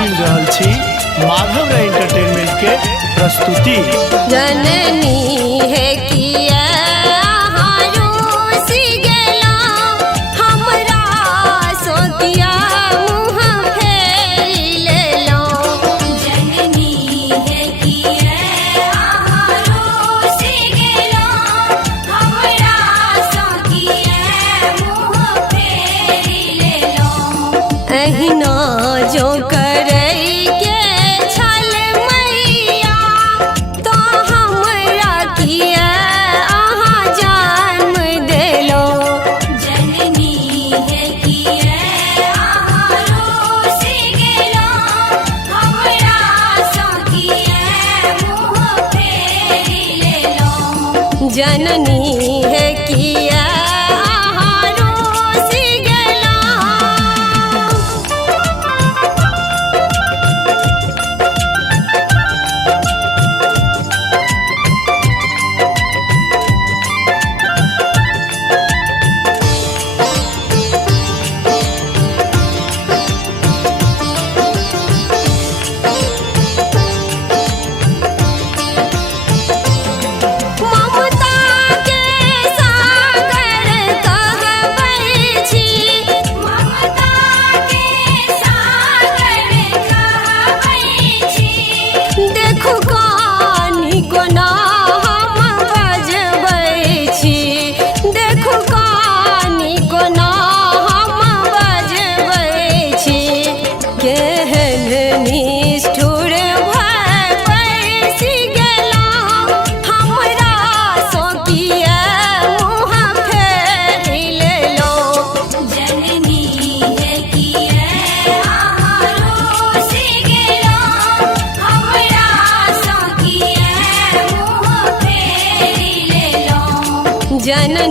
सुन रहल छी माधव एंटरटेनमेंट के प्रस्तुति। जननी है किया रूसी गेला हमरा सोतिया मुँह फेर लेलो। जननी है किया रूसी गेला हमरा सोतिया मुँह फेर लेलो। अहिना जो करे के छल मैया तो हमरा किया अहाँ जन्म देलो। जननी है किया रूसी गेलो हमरा सोतिया मुँह फेर लेलो। जननी है किया रूसी गेलो। ममता के सागर कहबै छी, ममता के सागर कहबै छी। देखू कानी कोना हम बजबै छी, देखू कानी कोना हम बजबै छी। केहन निष्ठुर भय पैसी गेला हमरा सोतिया मुँह फेर लेलो। जननी है किया रूसी गेलो हमरा सोतिया मुँह फेर लेलो। जननी